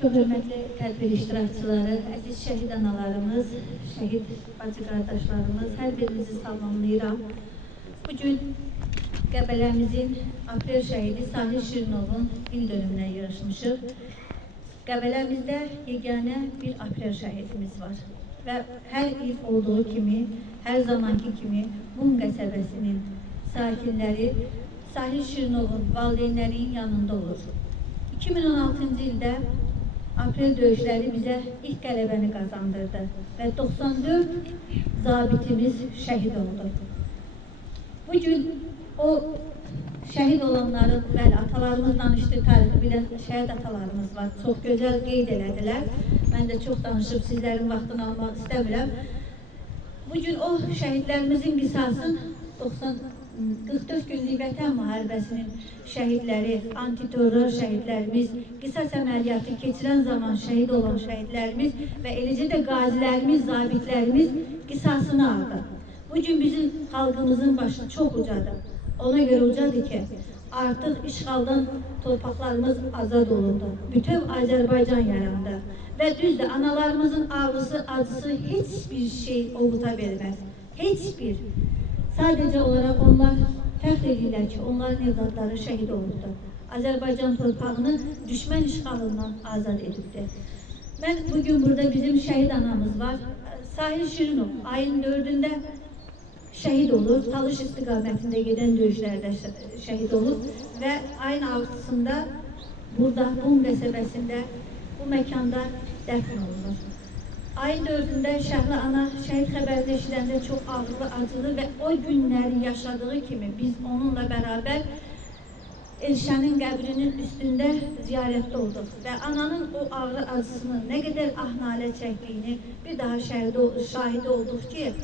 Çok hörmətli tədbir iştirakçıları, əziz şəhid analarımız, şəhid bacı qardaşlarımız, hər birinizi salamlayıram. Bugün Qəbələmizin aprel şəhidi Sahil Şirinovun il dönümünə yığışmışıq. Qəbələmizdə yeganə bir aprel şəhidimiz var. Və hər il olduğu kimi, hər zamanki kimi Qum qəsəbəsinin sakinləri Sahil Şirinovun valideynlərinin yanında olur. 2016-cı ildə aprel döyüşləri bizə ilk qələbəni qazandırdı və 94 zabitimiz şəhid oldu. Bugün o şəhid olanların, bəli, atalarımız danışdı, tarixi bilən şəhid atalarımız var. Çox gözəl qeyd elədilər. Mən də çox danışıb sizlərin vaxtını almaq istəmirəm. Bugün o şəhidlərimizin qisasın 44 günlük vətən müharibəsinin şəhidləri, antiterror şəhidlərimiz, qisas əməliyyatı keçirən zaman şəhid olan şəhidlərimiz və eləcə də qazilərimiz, zabitlərimiz qisasını aldı. Bugün bizim xalqımızın başı çox ucadır. Ona görə ucadır ki, artıq işğaldan torpaqlarımız azad olundu. Bütöv Azərbaycan yarandı. Və düzdür, analarımızın ağrısı, acısı heç bir şey ovuta verməz. Heç bir. Sadəcə olaraq onlar fəxr edirlər ki, onların evladları şəhid olubdur. Azərbaycan torpağını düşmən işğalından azad edibdir. Mən bugün burada bizim şəhid anamız var. Sahil Şirinov ayın 4-də şəhid olur. Talış istiqamətində gedən döyüşlərdə şəhid olur. Və ayın 6-sında burada Qum qəsəbəsində, bu məkanda dəfn olunur. Ayın 4-də Şəhla ana şəhid xəbərini eşidəndə çox ağırlı, acılı və o günləri yaşadığı kimi biz onunla bərabər Elşənin qəbrinin üstündə ziyarətdə olduq və ananın o ağrı acısını, nə qədər ah-nalə çəkdiyini bir daha şahidi olduq ki,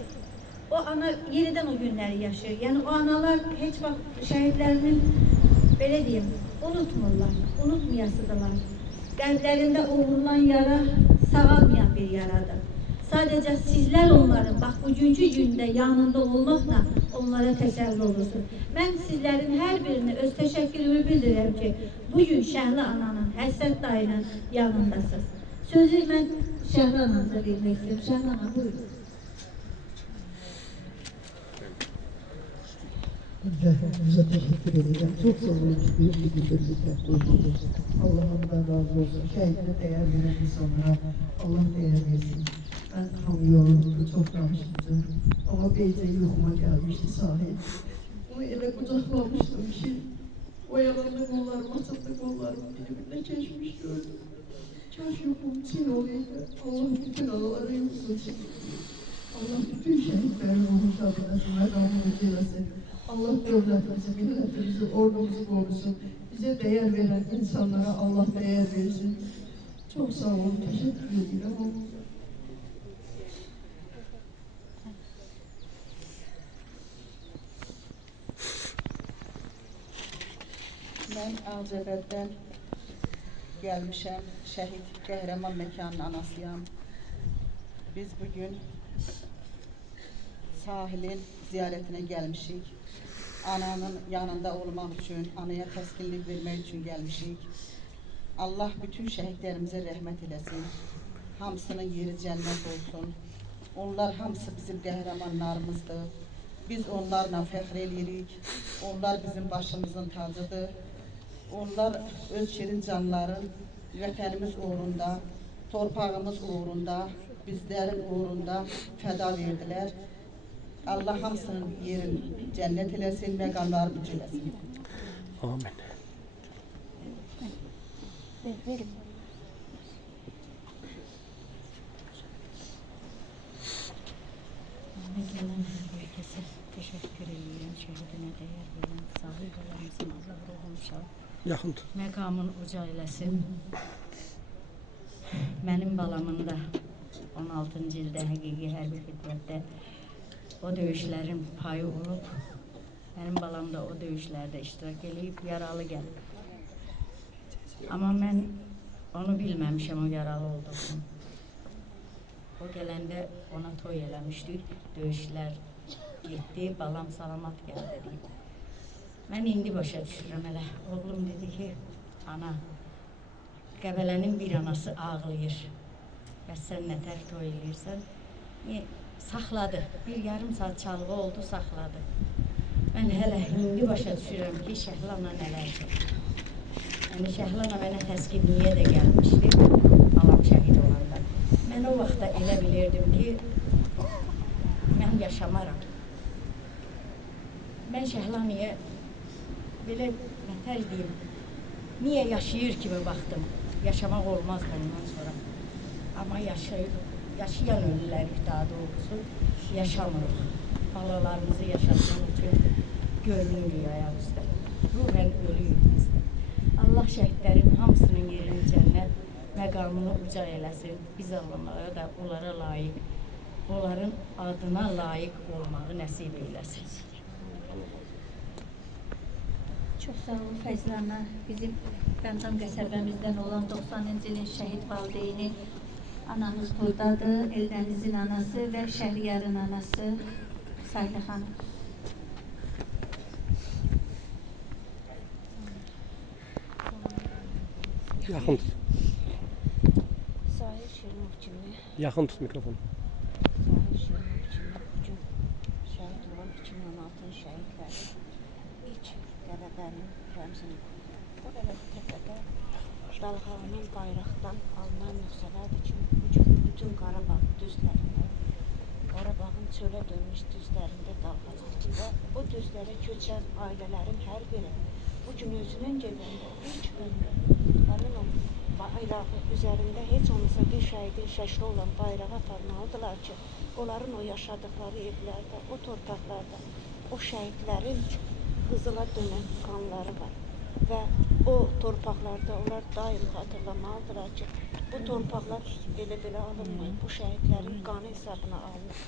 o ana yenidən o günləri yaşayır. Yəni o analar heç vaxt şəhidlərinin, belə deyim, unutmurlar, unutmayasıdırlar. Qəlblərində o vurulan yara sağalmayan bir yaradır. Sadəcə sizlər onların, bax bugünkü gündə yanında olmaqla onlara təsəlli olursunuz. Mən sizlərin hər birini öz təşəkkürümü bildirirəm ki, bugün Şəhla ananın, Həsrət dayının yanındasınız. Sözü mən Şəhla ananıza vermək istəyirəm. Şəhla ana, buyurun. Size teşekkür ederim. Çok zorlayıcı bir gündürlükle buldunuz. Allah ondan razı olsun. Şehidine değer veren insanlara Allah değer versin. Ben hamıyorum, çok danıştım. Ama Beyce yuhuma gelmişti sahi. Onu ele kucaklamıştım ki, oyalandı kollarım, asıldı kollarım birbirine geçmiş gördüm. Kaş yuhum çin olaydı. Allah bütün analara yuhum çin. Allah bütün şehitlerin ruhun şadınasın, merhamet eylesin. Allah devletimizi, milletimizi, ordumuzu korusun. Bize değer veren insanlara Allah değer versin. Çok sağ olun, teşekkür ederim. Ben Ağcabədən gəlmişəm, şəhid qəhrəman məkanın anasıyam. Biz bugün sahilin ziyarətinə gəlmişik. Ananın yanında olmaq üçün, anaya təskinlik vermək üçün gəlmişik. Allah bütün şəhidlərimizə rəhmət eləsin. Hamısının yeri cənnət olsun. Onlar hamısı bizim qəhrəmanlarımızdır. Biz onlarla fəxr edirik. Onlar bizim başımızın tacıdır. Onlar öz şirin canların vətənimiz uğrunda, torpağımız uğrunda, bizlərin uğrunda fəda verdilər. Allah hamısının yerini cennet eləsin, məqamlarını ucələsin. Amin. Gelen herkese teşekkür ederim. Şehidine değer veren sahibələrimizin Allah ruhunu şad. Yaxın tut. Məqamın uca eləsin. Mənim balamın da 16-cı ildə həqiqi hərbi xidmətdə o döyüşlərin payı olub. Mənim balam da o döyüşlərdə iştirak edib, yaralı gəlib. Amma mən onu bilməmişəm, o yaralı olduğunu. O gələndə ona toy eləmişdik, döyüşlər getdi, balam salamat gəldi deyib. Mən indi başa düşürəm elə. Oğlum dedi ki, ana, Qəbələnin bir anası ağlayır. Bəs sən nətər toy eləyirsən? Saxladı. Bir yarım saat çalğı oldu, saxladı. Mən hələ indi başa düşürəm ki, Şəhla ana nələr çəkdi. Yəni Şəhla ana mənə təskinliyə də gəlmişdi, balam şəhid olanda. Mən o vaxtda elə bilirdim ki, mən yaşamaram. Mən Şəhla anaya belə nətər deyim, niyə yaşayır kimi baxdım. Yaşamaq olmaz bundan sonra. Amma yaşayan ölülərik daha doğrusu, yaşamırıq. Balalarımızı yaşatmaq üçün görünürük ayaq üstə. Ruhən ölüyük bizdə. Allah şəhidlərin hamısının yerini cənnət, məqamını uca eləsin. Biz Allahlara da onlara layiq, onların adına layiq olmağı nəsib eyləsin. Çox sağ olun Fəzli ana. Bizim Qəmtan qəsəbəmizdən olan 90-cı ilin şəhid valideyni anamız buradadır. Eldənizin anası və Şəhriyarın anası Sahilə xanım. Yaxın tut. Sahil Şirinov kimi, Yaxın tut mikrofonu. Sahil Şirinov kimi bugün şəhid olan 2016-cı şəhidləri ilk qələbənin rəmzini o qədər təpədə dalğalanan bayraqdan alınan nüsxələrdir ki, bugün bütün Qarabağ düzlərində, Qarabağın çölə dönmüş düzlərində dalğalanır və o düzlərə köçən ailələrin hər biri bugün özünün gedəndə ilk ömrü həmin o bayrağı üzərində heç olmasa bir şəhidin şəkli olan bayrağı aparmalıdırlar ki, onların o yaşadıkları evlərdə, o torpaqlarda o şəhidlərin qızıla dönən qanları var və o torpaqlarda onlar daim xatırlamalıdırlar ki, bu torpaqlar belə alınmayıb, bu şəhidlərin qanı hesabına alınır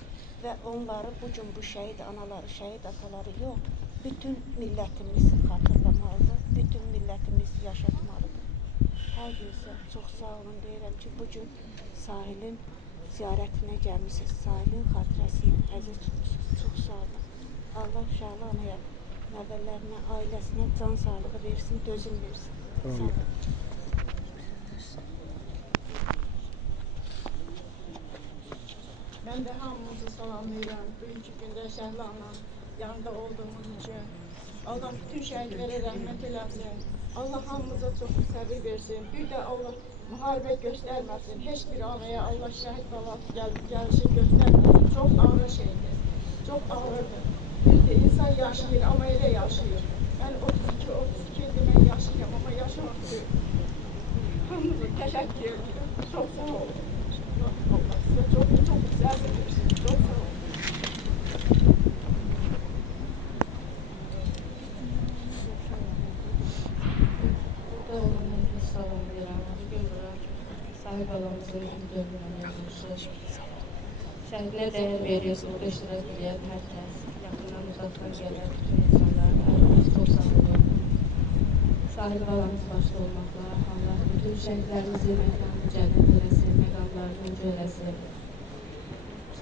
və onları bugün bu şəhid anaları, şəhid ataları yox, bütün millətimiz xatırlamalıdır, bütün millətimiz yaşatmalıdır. Hər birinizə çox sağ olun deyirəm ki, bugün sahilin ziyarətinə gəlmişsiniz, sahilin xatirəsini əziz tutmuşsunuz. Çox sağ olun. Allah Şəhla anaya, nəvələrinə, ailəsinə can sağlığı versin, dözüm versin. Sağ olun. Ben de hamımızı salamlayıram. Bugünkü gündə Şəhla ana yanında olduğumuz için. Allah bütün şəhidlərə rəhmət eləsin. Allah hamımıza çox səbir versin. Bir də Allah müharibə göstərməsin. Heç bir anaya Allah şəhid balası gəlişi göstərməsin. Çox ağır şeydir. Çox ağırdır. Bir de insan yaşayır ama elə yaşayır. Ben 32 ildir mən yaşayıram ama yaşamaq için. Hamımıza təşəkkür edirəm. Çox sağ olun. Allah size çok güzel versin. Çok sağ olun. Sahip alanımızın dönümünü yazmışız. Şəhidinə dəyər veriyorsunuz, iştirak edən hər kəs, yaxından uzaqdan gələn bütün insanlar, çox sağ olun. Sahib alanımız başda olmaqla, Allah bütün şəhidlərimizi məkanı cənnət eləsin, məqamlarını ucu eləsin.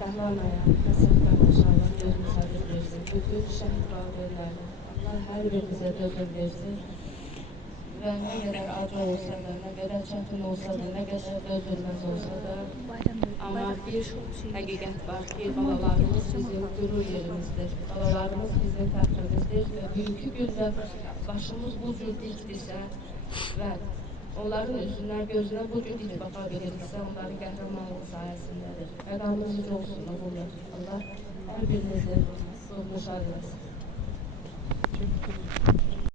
Şəhla anaya, məsələn, inşallah gözünü sabir versin, bütün şəhid valideynlərini, Allah hər birimizə dözüm versin. Və nə qədər acı olsa da, nə qədər çətin olsa da, nə qədər dözülməz olsa da, amma bir həqiqət var ki, balalarımız bizim qürur yerimizdir, balalarımız bizim fəxrimizdir və bugünkü gündə başımız bu cür dikdirsə və onların üzünə, gözünə bu cür dik baxa biliriksə, onların qəhrəmanlığı sayəsindədir. Məqamımız ucu olsun da bunu. Allah hər birinizi ruhunu şad eləsin.